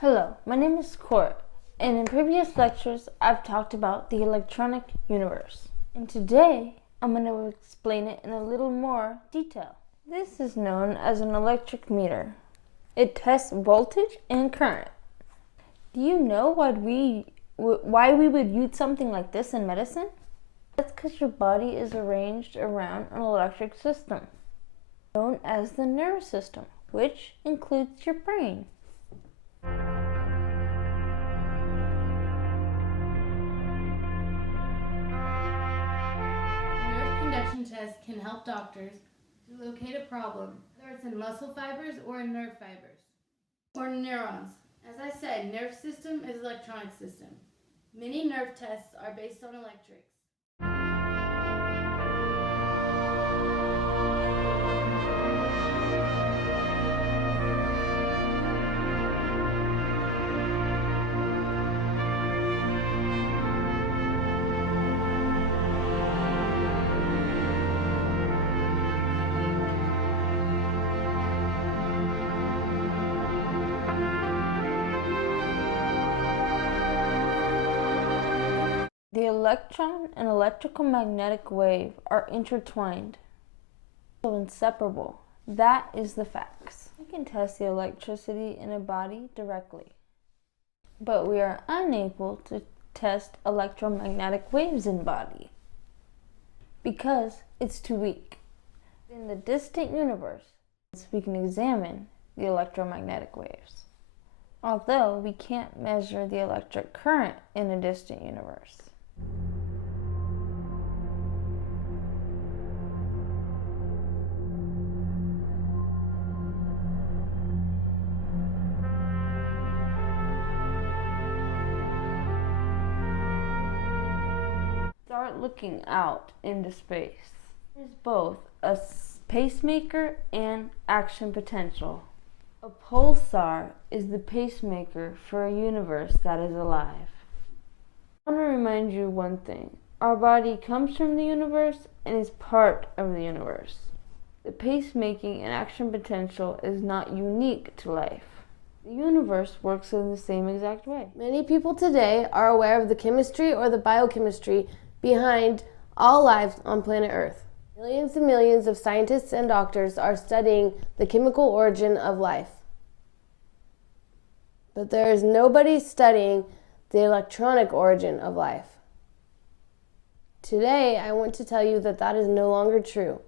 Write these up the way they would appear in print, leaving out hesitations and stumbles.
Hello, my name is Court, and in previous lectures I've talked about the electronic universe. And today I'm going to explain it in a little more detail. This is known as an electric meter. It tests voltage and current. Do you know why we would use something like this in medicine? That's because your body is arranged around an electric system, known as the nervous system, which includes your brain. Conduction test can help doctors to locate a problem, whether it's in muscle fibers or in nerve fibers or neurons. As I said, nerve system is electronic system. Many nerve tests are based on electrics. The electron and electrical magnetic wave are intertwined, so inseparable. That is the facts. We can test the electricity in a body directly, but we are unable to test electromagnetic waves in body because it's too weak. In the distant universe, we can examine the electromagnetic waves, although we can't measure the electric current in a distant universe. Start looking out into space. There's both a pacemaker and action potential. A pulsar is the pacemaker for a universe that is alive. I want to remind you one thing. Our body comes from the universe and is part of the universe. The pacemaking and action potential is not unique to life. The universe works in the same exact way. Many people today are aware of the chemistry or the biochemistry behind all life on planet Earth. Millions and millions of scientists and doctors are studying the chemical origin of life. But there is nobody studying the electronic origin of life. Today, I want to tell you that that is no longer true.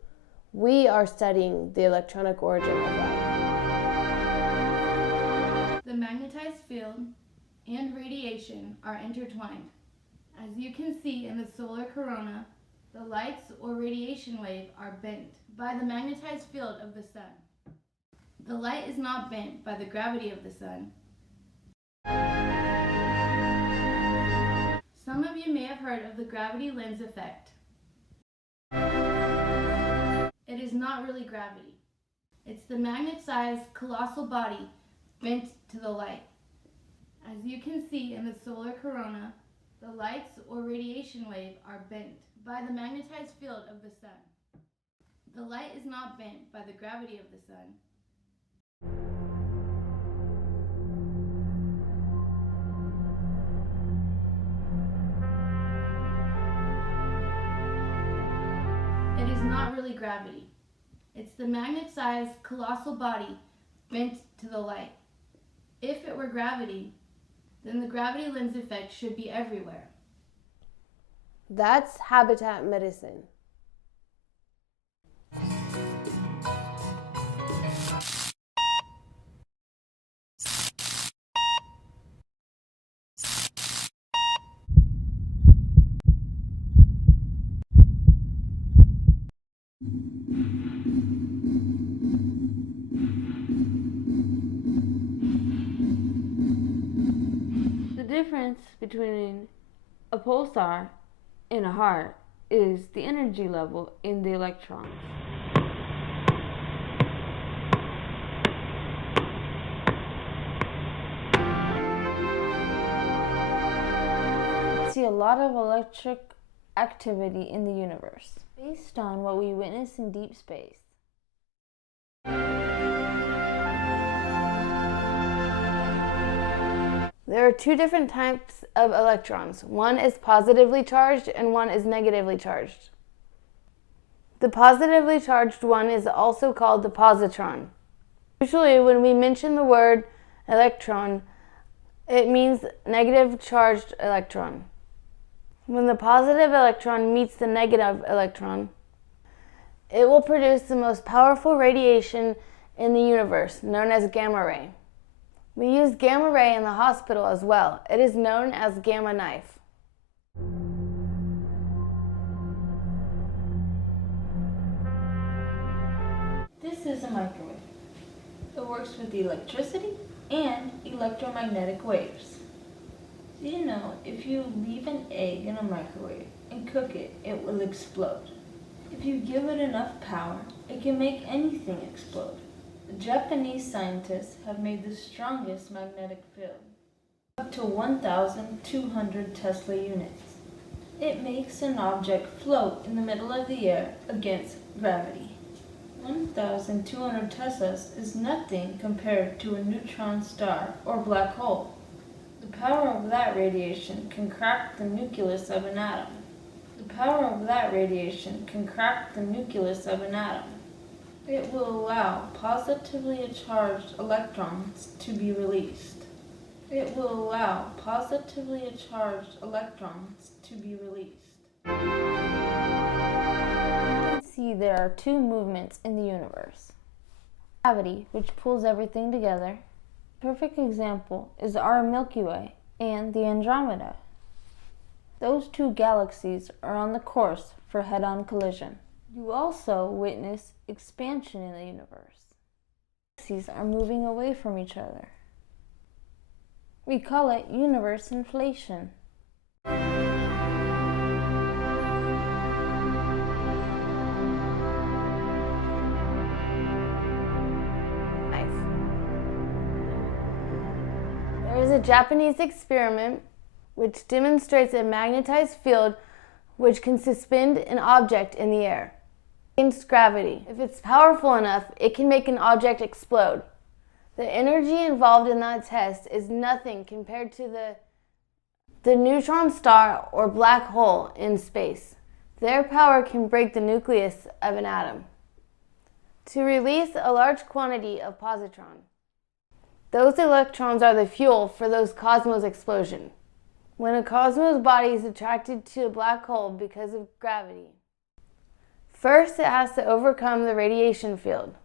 We are studying the electronic origin of life. The magnetized field and radiation are intertwined. As you can see in the solar corona, the lights or radiation wave are bent by the magnetized field of the sun. The light is not bent by the gravity of the sun. Some of you may have heard of the gravity lens effect. It is not really gravity. It's the magnet-sized colossal body bent to the light. As you can see in the solar corona, the lights or radiation wave are bent by the magnetized field of the sun. The light is not bent by the gravity of the sun. It is not really gravity. It's the magnet-sized colossal body bent to the light. If it were gravity, then the gravity lens effect should be everywhere. That's habitat medicine. The difference between a pulsar and a heart is the energy level in the electrons. We see a lot of electric activity in the universe based on what we witness in deep space. There are two different types of electrons. One is positively charged and one is negatively charged. The positively charged one is also called the positron. Usually when we mention the word electron, it means negative charged electron. When the positive electron meets the negative electron, it will produce the most powerful radiation in the universe, known as gamma ray. We use gamma ray in the hospital as well. It is known as gamma knife. This is a microwave. It works with electricity and electromagnetic waves. Do you know if you leave an egg in a microwave and cook it, it will explode? If you give it enough power, it can make anything explode. The Japanese scientists have made the strongest magnetic field, up to 1,200 Tesla units. It makes an object float in the middle of the air against gravity. 1,200 Teslas is nothing compared to a neutron star or black hole. The power of that radiation can crack the nucleus of an atom. The power of that radiation can crack the nucleus of an atom. It will allow positively charged electrons to be released. It will allow positively charged electrons to be released. You can see there are two movements in the universe. Gravity, which pulls everything together. A perfect example is our Milky Way and the Andromeda. Those two galaxies are on the course for head-on collision. You also witness expansion in the universe. Galaxies are moving away from each other. We call it universe inflation. There is a Japanese experiment which demonstrates a magnetized field which can suspend an object in the air against gravity. If it's powerful enough, it can make an object explode. The energy involved in that test is nothing compared to the neutron star or black hole in space. Their power can break the nucleus of an atom to release a large quantity of positron. Those electrons are the fuel for those cosmos explosion. When a cosmos body is attracted to a black hole because of gravity, first it has to overcome the radiation field,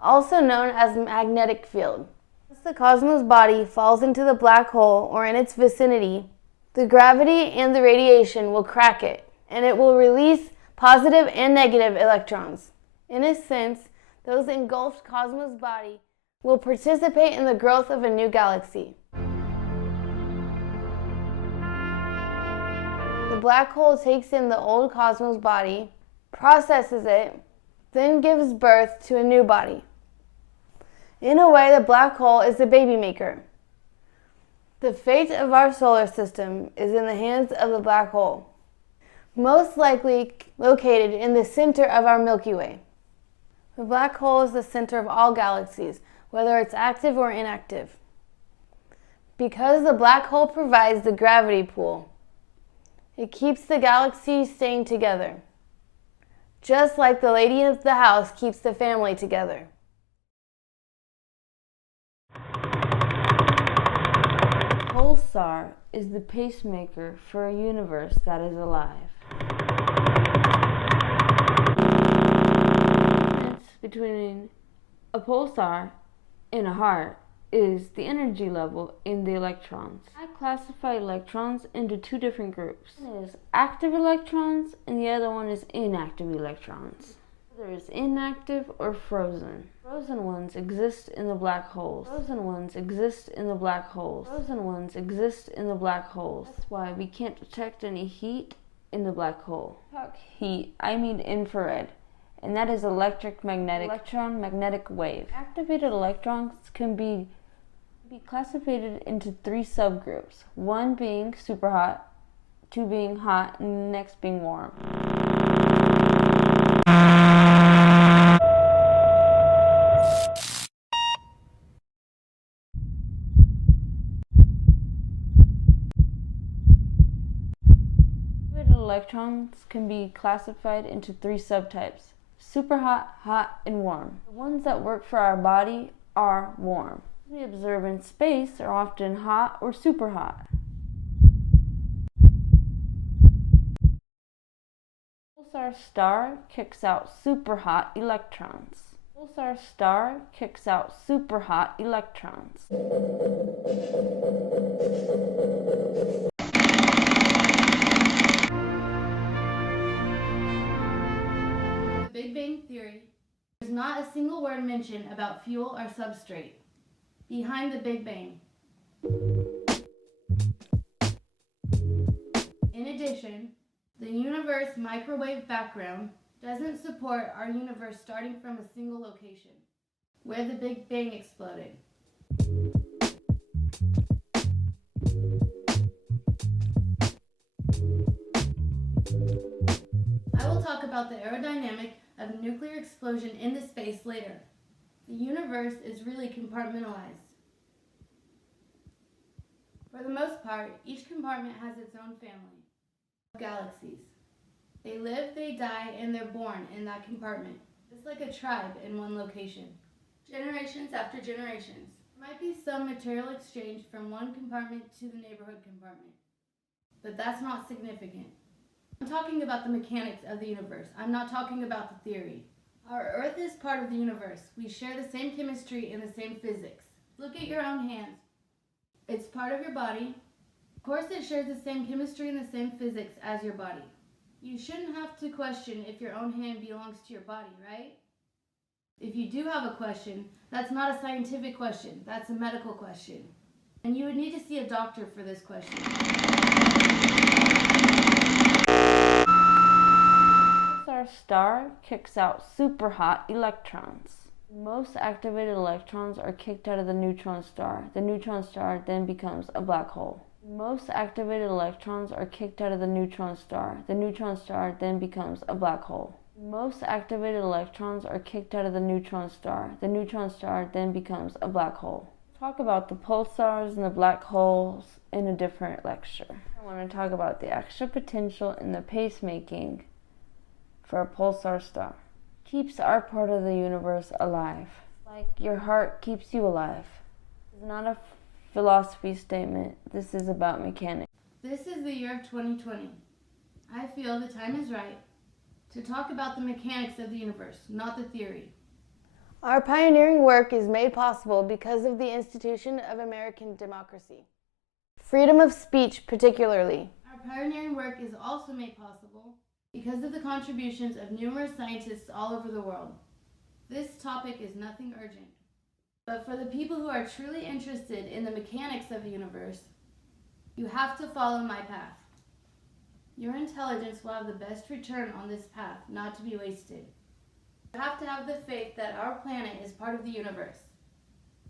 also known as magnetic field. Once the cosmos body falls into the black hole or in its vicinity, the gravity and the radiation will crack it, and it will release positive and negative electrons. In a sense, those engulfed cosmos body will participate in the growth of a new galaxy. The black hole takes in the old cosmos body, processes it, then gives birth to a new body. In a way, the black hole is the baby maker. The fate of our solar system is in the hands of the black hole, most likely located in the center of our Milky Way. The black hole is the center of all galaxies, whether it's active or inactive. Because the black hole provides the gravity pull, it keeps the galaxies staying together, just like the lady of the house keeps the family together. Pulsar is the pacemaker for a universe that is alive. The difference between a pulsar and a heart is the energy level in the electrons. I classify electrons into two different groups. One is active electrons and the other one is inactive electrons. There is inactive or frozen. Frozen ones exist in the black holes. Frozen ones exist in the black holes. Frozen ones exist in the black holes. That's why we can't detect any heat in the black hole. Talk heat, I mean infrared, and that is electromagnetic wave. Activated electrons can be classified into three subgroups, one being super hot, two being hot, and the next being warm. electrons can be classified into three subtypes: super hot, hot, and warm. The ones that work for our body are warm. We observe in space are often hot or super hot. Pulsar star kicks out super hot electrons. Pulsar star kicks out super hot electrons. The Big Bang Theory, there's not a single word mentioned about fuel or substrate behind the Big Bang. In addition, the universe microwave background doesn't support our universe starting from a single location, where the Big Bang exploded. I will talk about the aerodynamic of nuclear explosion into space later. The universe is really compartmentalized. For the most part, each compartment has its own family of galaxies. They live, they die, and they're born in that compartment. It's like a tribe in one location. Generations after generations. There might be some material exchange from one compartment to the neighborhood compartment, but that's not significant. I'm talking about the mechanics of the universe. I'm not talking about the theory. Our Earth is part of the universe. We share the same chemistry and the same physics. Look at your own hands. It's part of your body. Of course, it shares the same chemistry and the same physics as your body. You shouldn't have to question if your own hand belongs to your body, right? If you do have a question, that's not a scientific question. That's a medical question. And you would need to see a doctor for this question. Pulsar star kicks out super hot electrons. Most activated electrons are kicked out of the neutron star. The neutron star then becomes a black hole. Most activated electrons are kicked out of the neutron star. The neutron star then becomes a black hole. Most activated electrons are kicked out of the neutron star. The neutron star then becomes a black hole. Talk about the pulsars and the black holes in a different lecture. I want to talk about the extra potential in the pacemaking for a pulsar star. Keeps our part of the universe alive. Like your heart keeps you alive. It's not a philosophy statement. This is about mechanics. This is the year of 2020. I feel the time is right to talk about the mechanics of the universe, not the theory. Our pioneering work is made possible because of the institution of American democracy. Freedom of speech, particularly. Our pioneering work is also made possible because of the contributions of numerous scientists all over the world. This topic is nothing urgent. But for the people who are truly interested in the mechanics of the universe, you have to follow my path. Your intelligence will have the best return on this path, not to be wasted. You have to have the faith that our planet is part of the universe.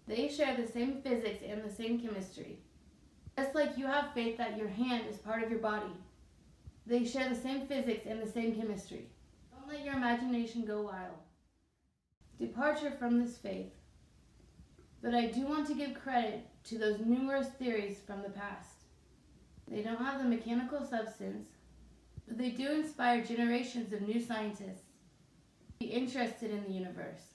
They share the same physics and the same chemistry. Just like you have faith that your hand is part of your body. They share the same physics and the same chemistry. Don't let your imagination go wild. Departure from this faith. But I do want to give credit to those numerous theories from the past. They don't have the mechanical substance, but they do inspire generations of new scientists to be interested in the universe.